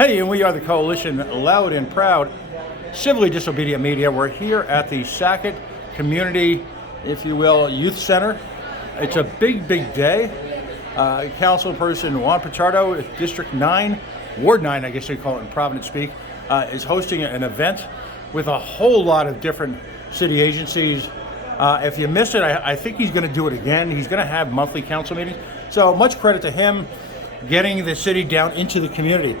Hey, and we are the Coalition Loud and Proud, Civilly Disobedient Media. We're here at the Sackett Community, if you will, Youth Center. It's a big, big day. Councilperson Juan Pichardo, District 9, Ward 9, I guess they call it in Providence speak, is hosting an event with a whole lot of different city agencies. If you missed it, I think he's going to do it again. He's going to have monthly council meetings. So much credit to him getting the city down into the community.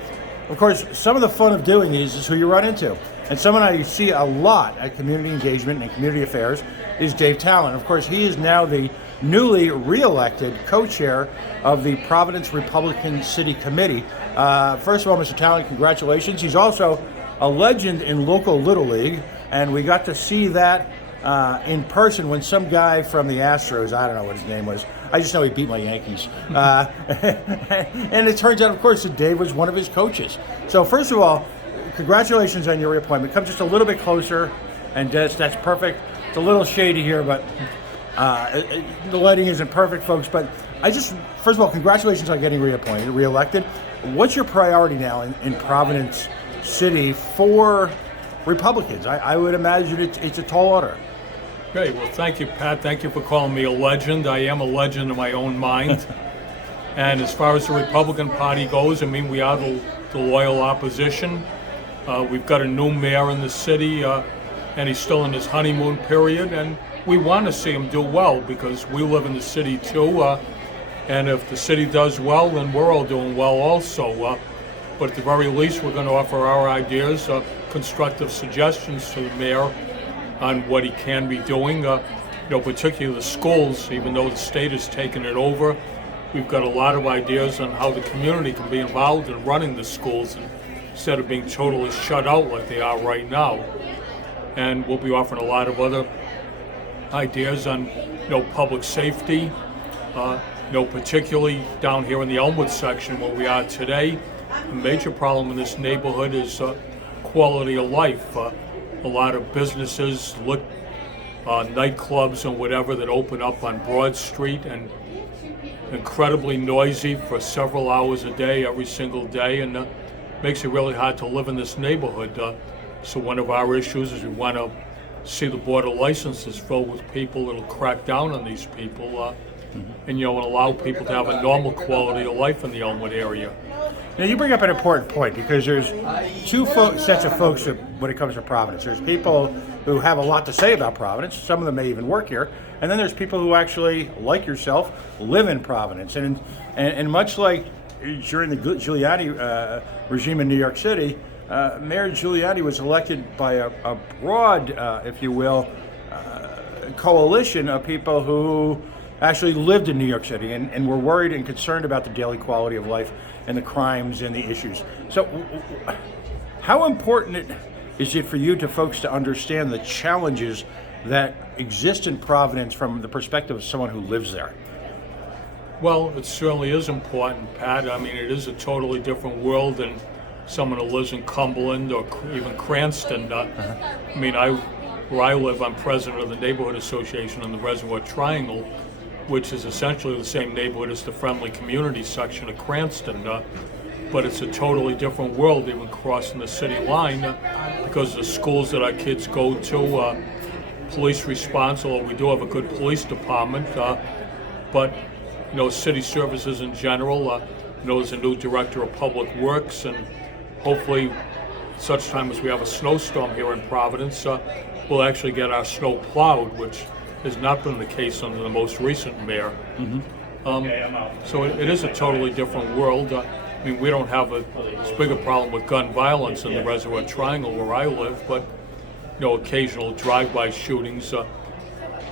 Of course, some of the fun of doing these is who you run into. And someone I see a lot at community engagement and community affairs is Dave Talan. Of course, he is now the newly re-elected co-chair of the Providence Republican City Committee. First of all, Mr. Talan, congratulations. He's also a legend in local Little League, and we got to see that in person when some guy from the Astros, I don't know what his name was, I just know he beat my Yankees. And it turns out, of course, that Dave was one of his coaches. So first of all, congratulations on your reappointment. Come just a little bit closer, and that's perfect. It's a little shady here, but the lighting isn't perfect, folks. But first of all, congratulations on getting reelected. What's your priority now in Providence City for Republicans? I would imagine it's a tall order. Great. Well, thank you, Pat. Thank you for calling me a legend. I am a legend in my own mind. And as far as the Republican Party goes, I mean, we are the loyal opposition. We've got a new mayor in the city, and he's still in his honeymoon period. And we want to see him do well because we live in the city too. And if the city does well, then we're all doing well also. But at the very least, we're going to offer our ideas, constructive suggestions to the mayor on what he can be doing, particularly the schools. Even though the state has taken it over, we've got a lot of ideas on how the community can be involved in running the schools instead of being totally shut out like they are right now. And we'll be offering a lot of other ideas on, public safety, particularly down here in the Elmwood section where we are today. A major problem in this neighborhood is quality of life. A lot of businesses, nightclubs and whatever that open up on Broad Street and incredibly noisy for several hours a day, every single day, and makes it really hard to live in this neighborhood. So one of our issues is we want to see the board of licenses filled with people that'll crack down on these people and allow people to have a normal quality of life in the Elmwood area. Now, you bring up an important point because there's two sets of folks when it comes to Providence. There's people who have a lot to say about Providence. Some of them may even work here. And then there's people who actually, like yourself, live in Providence. And much like during the Giuliani regime in New York City, Mayor Giuliani was elected by a broad, if you will, coalition of people who actually lived in New York City and were worried and concerned about the daily quality of life and the crimes and the issues. So how important is it for you to folks to understand the challenges that exist in Providence from the perspective of someone who lives there? Well, it certainly is important, Pat. I mean, it is a totally different world than someone who lives in Cumberland or even Cranston. I mean, where I live, I'm president of the Neighborhood Association in the Reservoir Triangle, which is essentially the same neighborhood as the friendly community section of Cranston. But it's a totally different world even crossing the city line because the schools that our kids go to, police response, although we do have a good police department, but city services in general, there's a new director of public works, and hopefully such time as we have a snowstorm here in Providence, we'll actually get our snow plowed, which has not been the case under the most recent mayor. So it is a totally different world. I mean, we don't have as big a problem with gun violence in the Reservoir Triangle where I live, but occasional drive-by shootings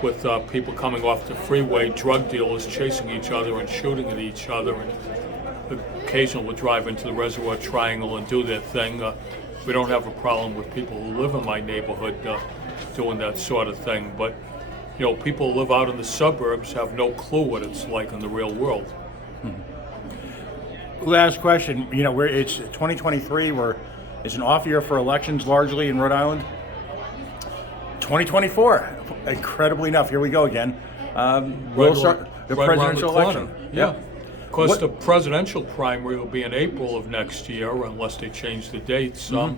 with people coming off the freeway, drug dealers chasing each other and shooting at each other, and occasionally will drive into the Reservoir Triangle and do their thing. We don't have a problem with people who live in my neighborhood doing that sort of thing, but people who live out in the suburbs have no clue what it's like in the real world. Last question. It's 2023. It's an off year for elections largely in Rhode Island. 2024. Incredibly enough, here we go again. We'll start the presidential election. Yeah. Of course, the presidential primary will be in April of next year, unless they change the dates. So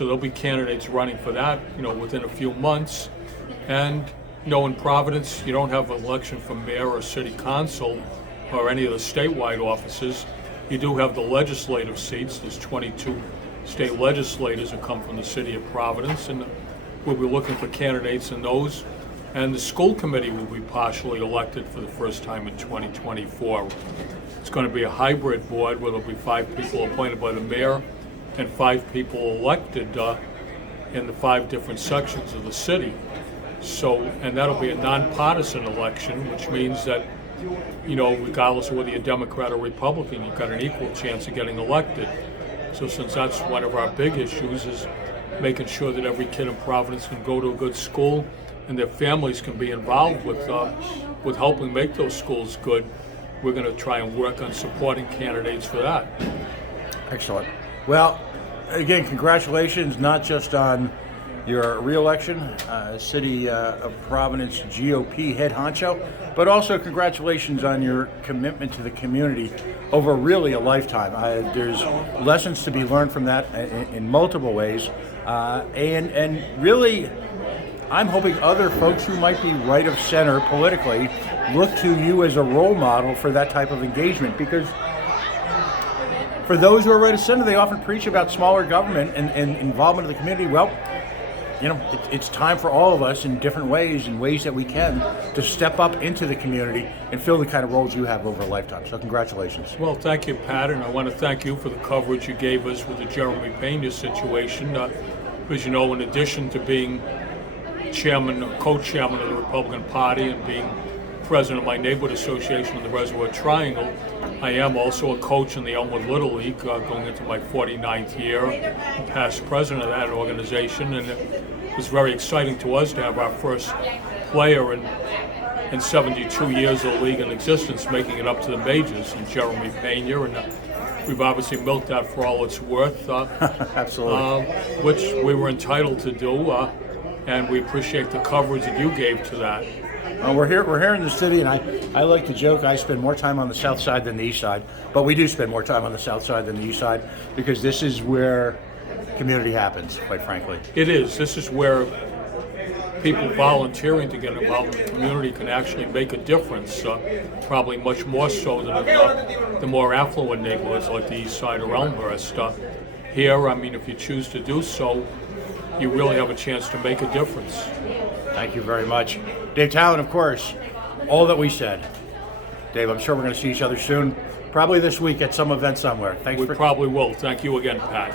there'll be candidates running for that, within a few months. And, in Providence, you don't have an election for mayor or city council or any of the statewide offices. You do have the legislative seats. There's 22 state legislators who come from the city of Providence, and we'll be looking for candidates in those. And the school committee will be partially elected for the first time in 2024. It's going to be a hybrid board where there'll be 5 people appointed by the mayor and 5 people elected in the 5 different sections of the city. So, and that'll be a nonpartisan election, which means that, regardless of whether you're Democrat or Republican, you've got an equal chance of getting elected. So since that's one of our big issues, is making sure that every kid in Providence can go to a good school and their families can be involved with helping make those schools good, we're going to try and work on supporting candidates for that. Excellent. Well, again, congratulations, not just on your re-election, City of Providence GOP head honcho, but also congratulations on your commitment to the community over really a lifetime. There's lessons to be learned from that in multiple ways, and really, I'm hoping other folks who might be right of center politically look to you as a role model for that type of engagement, because for those who are right of center, they often preach about smaller government and involvement of the community. Well, it's time for all of us in different ways, in ways that we can, to step up into the community and fill the kind of roles you have over a lifetime. So congratulations. Well, thank you, Pat, and I want to thank you for the coverage you gave us with the Jeremy Pena situation. Because, in addition to being chairman or co-chairman of the Republican Party and being president of my neighborhood association in the Reservoir Triangle, I am also a coach in the Elmwood Little League, going into my 49th year, past president of that organization, and it was very exciting to us to have our first player in 72 years of the league in existence making it up to the majors, and Jeremy Pena, and we've obviously milked that for all it's worth. Absolutely. Which we were entitled to do, and we appreciate the coverage that you gave to that. We're here in the city, and I like to joke I spend more time on the south side than the east side, but we do spend more time on the south side than the east side, because this is where community happens, quite frankly. It is. This is where people volunteering to get involved in the community can actually make a difference, probably much more so than the more affluent neighborhoods like the east side or Elmhurst. Here, if you choose to do so, you really have a chance to make a difference. Thank you very much. Dave Talan, of course, all that we said. Dave, I'm sure we're going to see each other soon, probably this week at some event somewhere. We probably will. Thank you again, Pat.